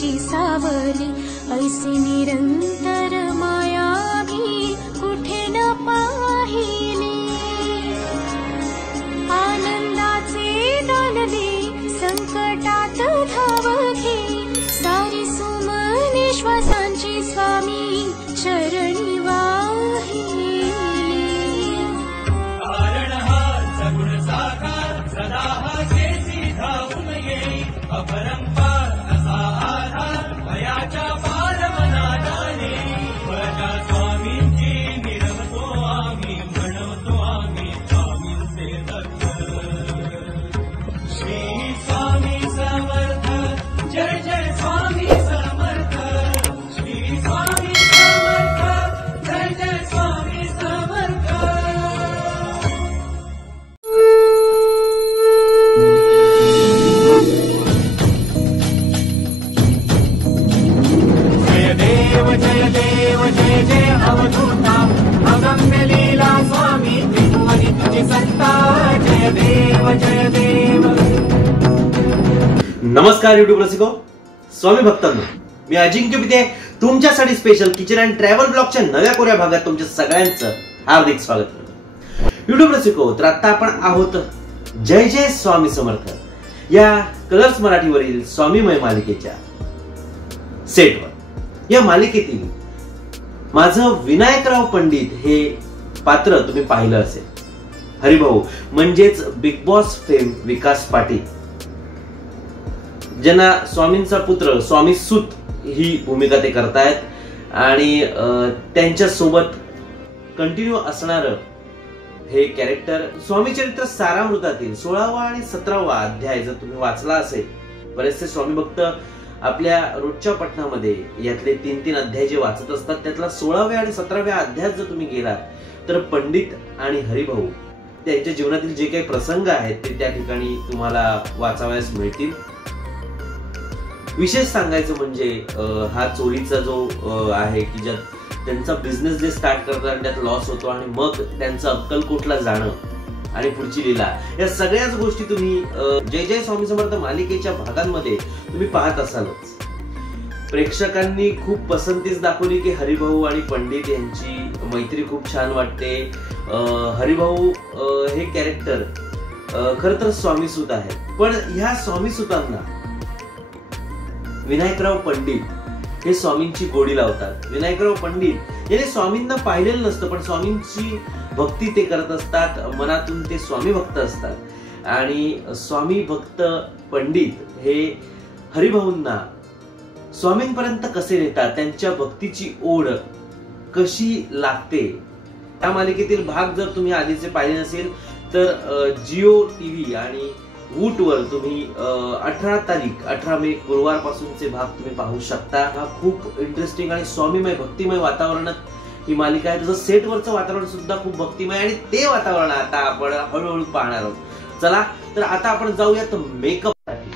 स्वामींची सावली, ऐसी निरंतर माया मी कुठे न पाहिली। आनंदाचे दान दे, संकटात धाव घे, सारी सुमने श्वासांची स्वामी चरणी वाहिली। कारण हा सगुण साकार सदा हा केसी धावून येई, अपरंपार असा आधार भयाच्या पार मना जाणे। बळच्या स्वामींची मिरवतो आम्ही, म्हणवतो आम्ही स्वामींचे भक्त। श्री स्वामी समर्थ, जय जय स्वामी समर्थ। श्री स्वामी समर्थ, जय जय स्वामी समर्थ। जय देव जय जय अवधूता, अगम्य लीला स्वामी त्रिभुवनी तुझी सत्ता। जय देव नमस्कार युट्यूब रसिको, स्वामी भक्तांनो, मी अजिंक्य पिते तुमच्यासाठी स्पेशल किचन अँड ट्रॅव्हल ब्लॉगच्या नव्या कोऱ्या भागात तुमच्या सगळ्यांचं हार्दिक स्वागत करतो। युट्यूब रसिको, तर आता आपण आहोत जय जय स्वामी समर्थ या कलर्स मराठीवरील स्वामीमय मालिकेच्या सेटवर। या मालिकेतील माझं विनायकराव पंडित हे पात्र तुम्ही पाहिलं असेल। हरिभाऊ म्हणजेच बिग बॉस फेम विकास पाटील, ज्यांना स्वामींचा पुत्र स्वामी सूत ही भूमिका ते करतायत आणि त्यांच्या सोबत कंटिन्यू असणार हे कॅरेक्टर। स्वामी चरित्र सारामृतातील 16वा आणि 17वा अध्याय जर तुम्ही वाचला असेल, बरेचसे स्वामी भक्त आपल्या रोजच्या पठणामध्ये यातले 3-3 अध्याय जे वाचत असतात, त्यातला 16व्या आणि 17व्या अध्यायात जर तुम्ही गेलात तर पंडित आणि हरिभाऊ त्यांच्या जीवनातील जे काही प्रसंग आहेत ते त्या ठिकाणी तुम्हाला वाचावयास मिळतील। विशेष सांगायचं म्हणजे हा चोरीचा जो आहे की ज्यात त्यांचा बिझनेस जे स्टार्ट करतात आणि त्यात लॉस होतो आणि मग त्यांचं अक्कलकोटला जाणं आणि पुढची लीला, या सगळ्याच गोष्टी तुम्ही जय जय स्वामी समर्थ मालिकेच्या भागांमध्ये तुम्ही पाहत असालच। प्रेक्षकांनी खूप पसंतीच दाखवली की हरिभाऊ आणि पंडित यांची मैत्री खूप छान वाटते। हरिभाऊ हे कॅरेक्टर खरं तर स्वामीसूत आहे, पण ह्या स्वामीसूतांना विनायकराव पंडित हे स्वामींची गोडी लावतात। विनायकराव पंडित याने स्वामींना पाहिलेलं नसतं, पण स्वामींची भक्ती ते करत असतात, मनातून ते स्वामी भक्त असतात। आणि स्वामी भक्त पंडित हे हरिभाऊंना स्वामींपर्यंत कसे नेतात, त्यांच्या भक्तीची ओढ कशी लागते, त्या मालिकेतील भाग जर तुम्ही आधीचे पाहिले नसेल तर जिओ टीव्ही आणि वूट वर तुम्ही 18 मे गुरुवार पासूनचे भाग तुम्ही पाहू शकता। हा खूप इंटरेस्टिंग आणि स्वामीमय भक्तिमय वातावरणात ही मालिका आहे। तसं सेटवरचं वातावरण सुद्धा खूप भक्तिमय आणि ते वातावरण आता आपण हळूहळू पाहणार आहोत। चला तर आता आपण जाऊयात मेकअप साठी।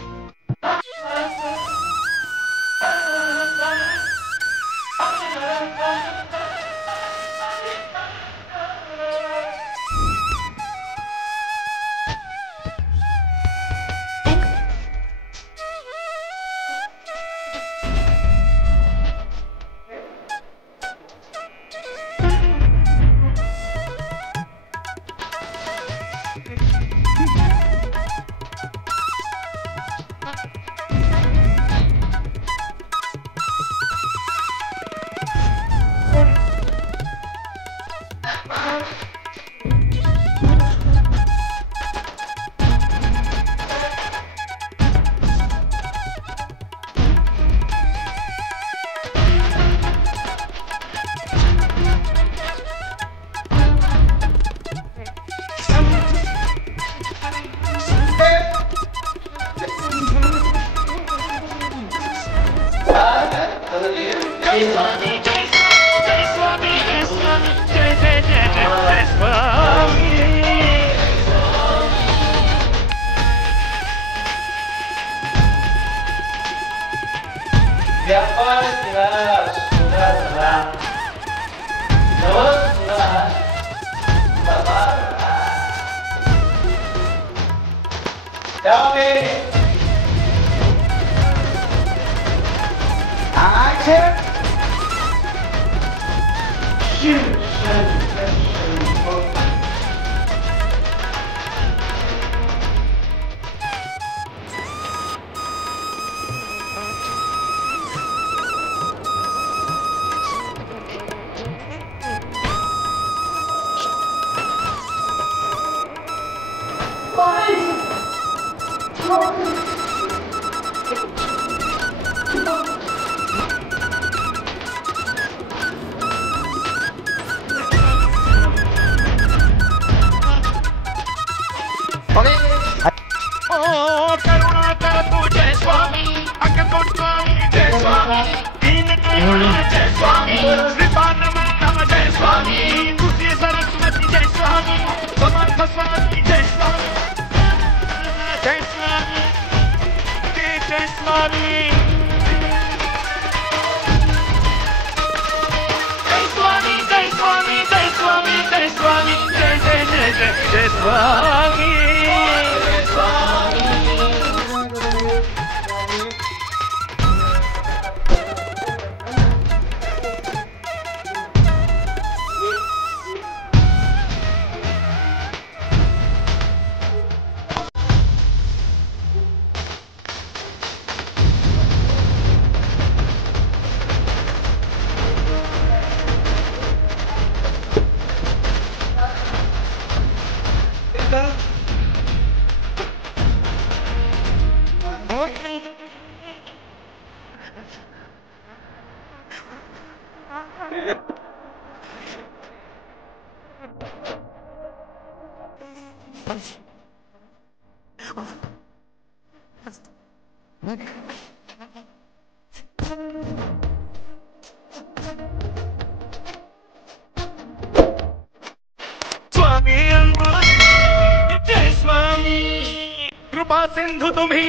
कृपा सिंधु तुम्ही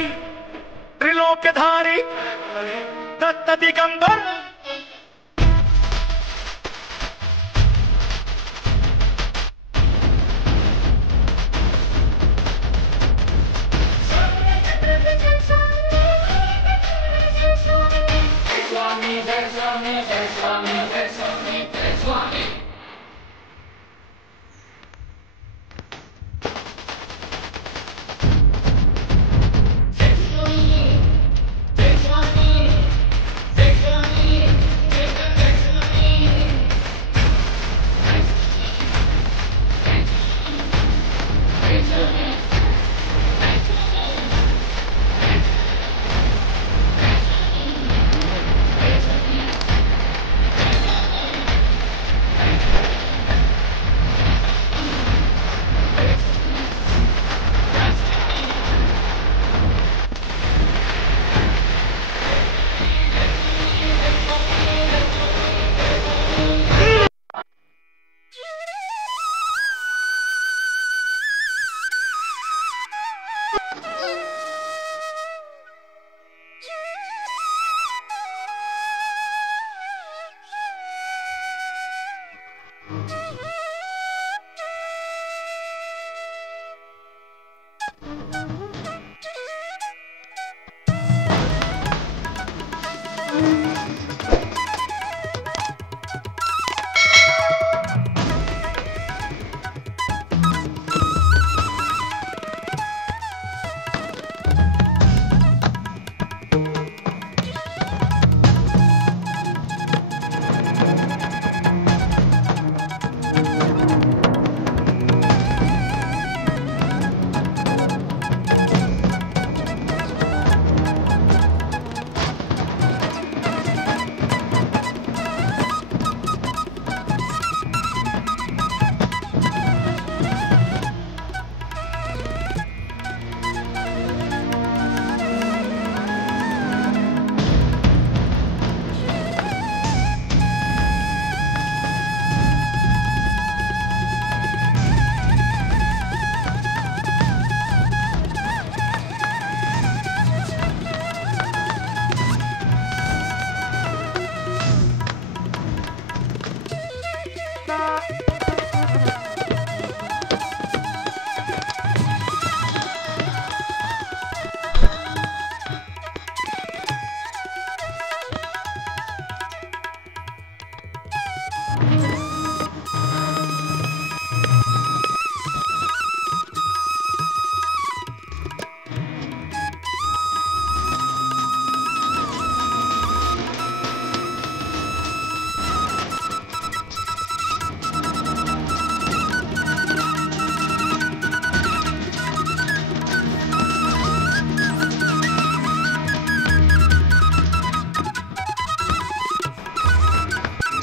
त्रिलोकधारी दत्त दिगंबर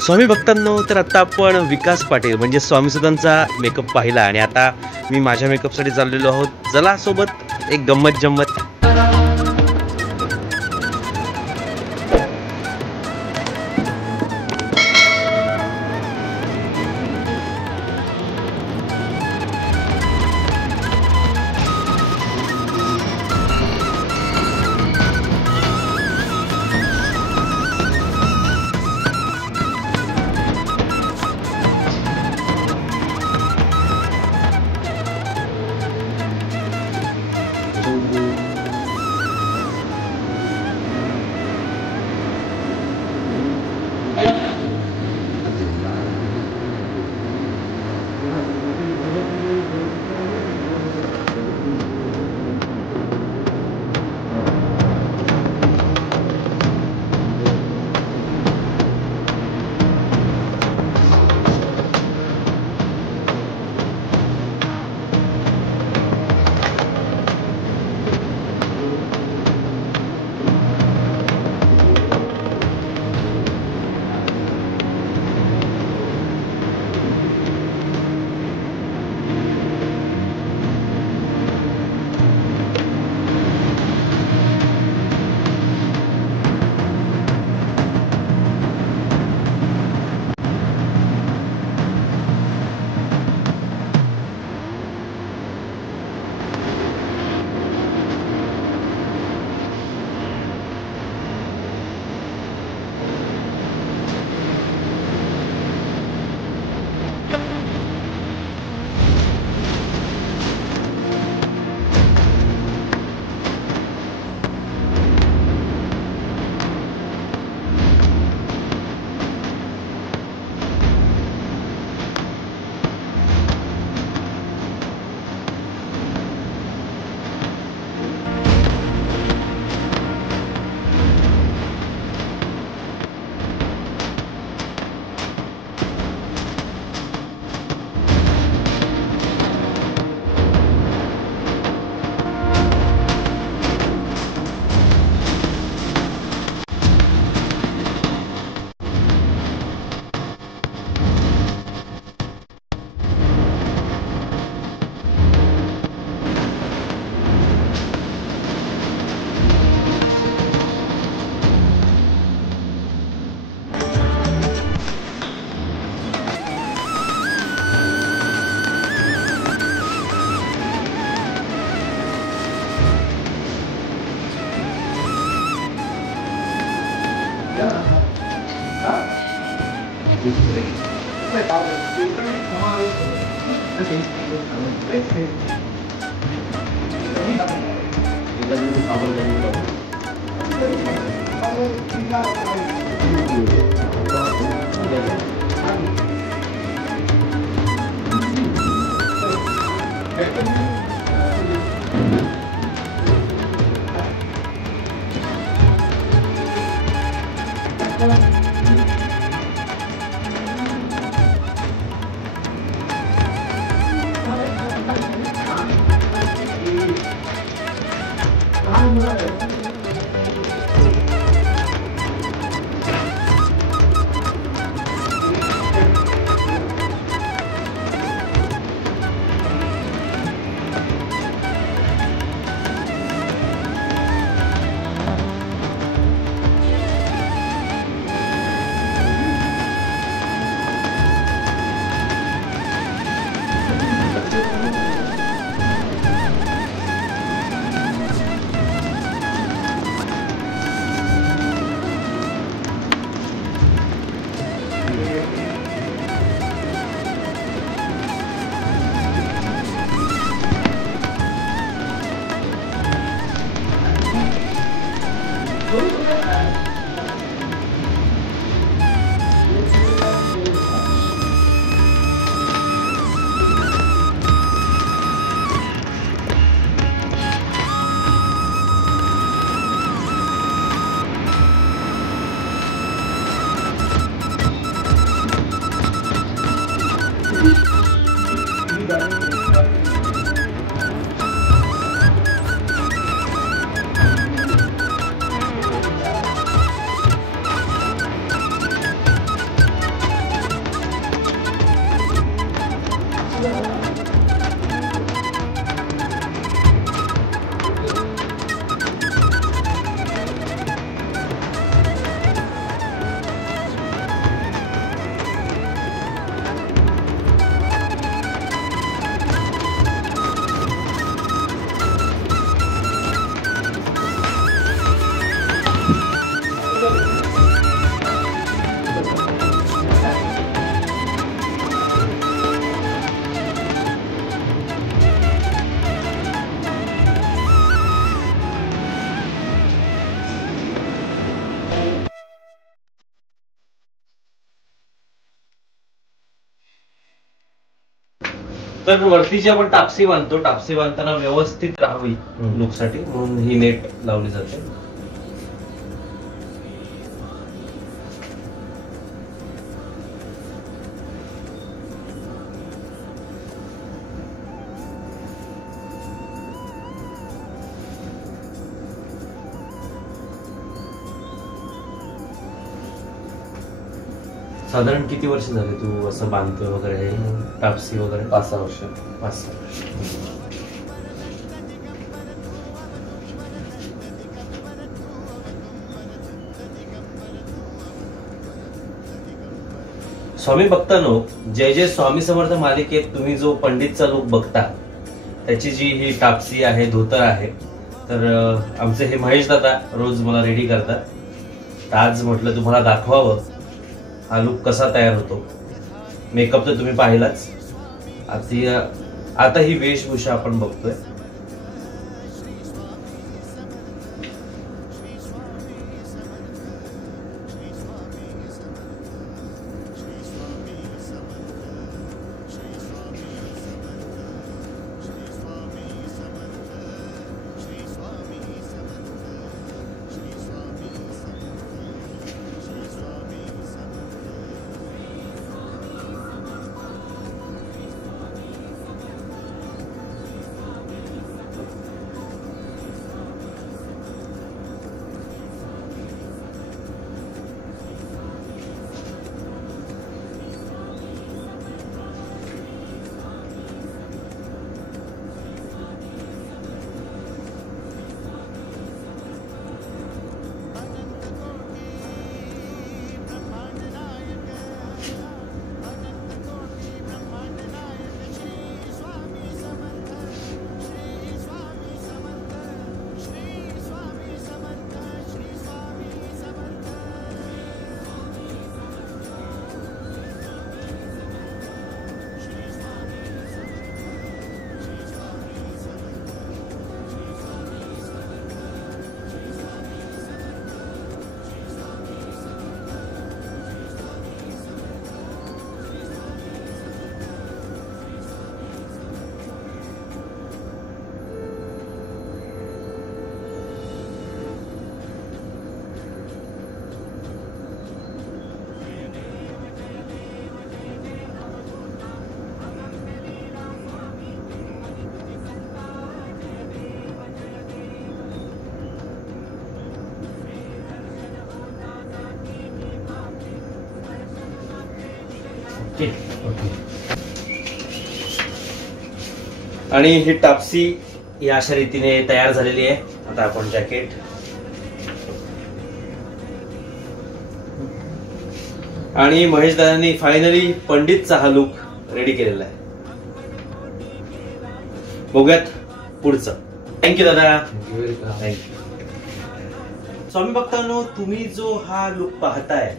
स्वामी भक्तांनो, तर आता आपण विकास पाटील म्हणजे स्वामीसुदांचा मेकअप पाहिला आणि आता मी माझ्या मेकअपसाठी चाललेलो आहोत. चला सोबत एक गंमत जम्मत. तर वरती जे आपण टापसी बांधतो, टापसी बांधताना व्यवस्थित राहावी लुकसाठी म्हणून ही नेट लावली जाते. साधारण किती वर्ष झाले तू असं बांधतोय वगैरे टापसी वगैरे? 5-6 वर्ष. 5-6 वर्ष. स्वामी भक्तांनो, जय जय स्वामी समर्थ मालिकेत तुम्ही जो पंडितचा लुक बघता त्याची जी ही टापसी आहे, धोतर आहे, तर आमचे हे महेश दादा रोज मला रेडी करतात. तर आज म्हटलं तुम्हाला दाखवावं हा लुक कसा तयार होतो. मेकअप तर तुम्ही पाहिलाच, आता ही वेशभूषा आपण बघतोय. आणि ही टापसी या अशा रीतीने तयार झालेली आहे. आता आपण जॅकेट आणि महेश दादांनी फायनली पंडितचा हा लुक रेडी केलेला आहे. बघूयात पुढचं. थँक्यू दादा. थँक्यू. स्वामी भक्तांनो, तुम्ही जो हा लुक पाहताय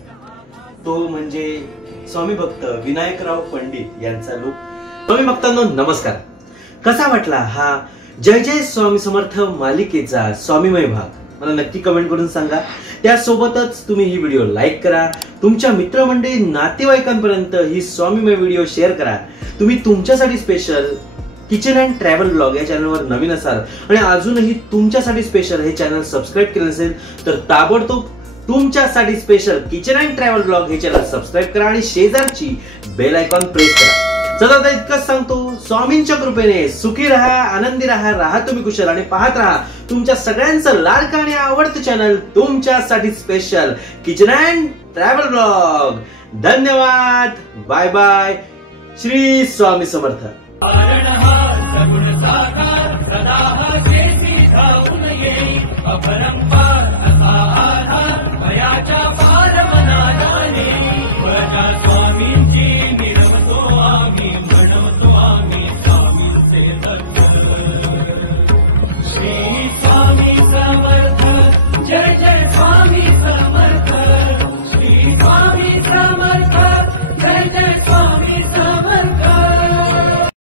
तो म्हणजे स्वामी भक्त विनायकराव पंडित यांचा लुक. स्वामी भक्तांनो नमस्कार. कसा वाटला हा जय जय स्वामी समर्थ मालिकेचा स्वामीमय भाग? मला नक्की कमेंट करून सांगा. त्यासोबतच तुम्ही ही व्हिडिओ लाईक करा, तुमच्या मित्रमंडळी नातेवाईकांपर्यंत ही स्वामीमय व्हिडिओ शेअर करा. तुम्ही तुमच्यासाठी special kitchen and travel blog या चॅनलवर नवीन असाल आणि अजूनही तुमच्यासाठी स्पेशल हे चॅनल सबस्क्राईब केलं नसेल तर ताबडतोब तुमच्यासाठी special kitchen and travel blog हे चॅनल सबस्क्राईब करा आणि शेजारची बेल आयकॉन प्रेस करा. चला आता इतकंच सांगतो. स्वामींच्या कृपेने सुखी राहा, आनंदी राहा, राहा तुम्ही कुशल आणि पाहत राहा तुमच्या सगळ्यांचं लाडकं आणि आवडतं चॅनल तुमच्यासाठी special kitchen and travel blog. धन्यवाद. Bye bye. श्री स्वामी समर्थ. जय जय स्वामी समर्थ.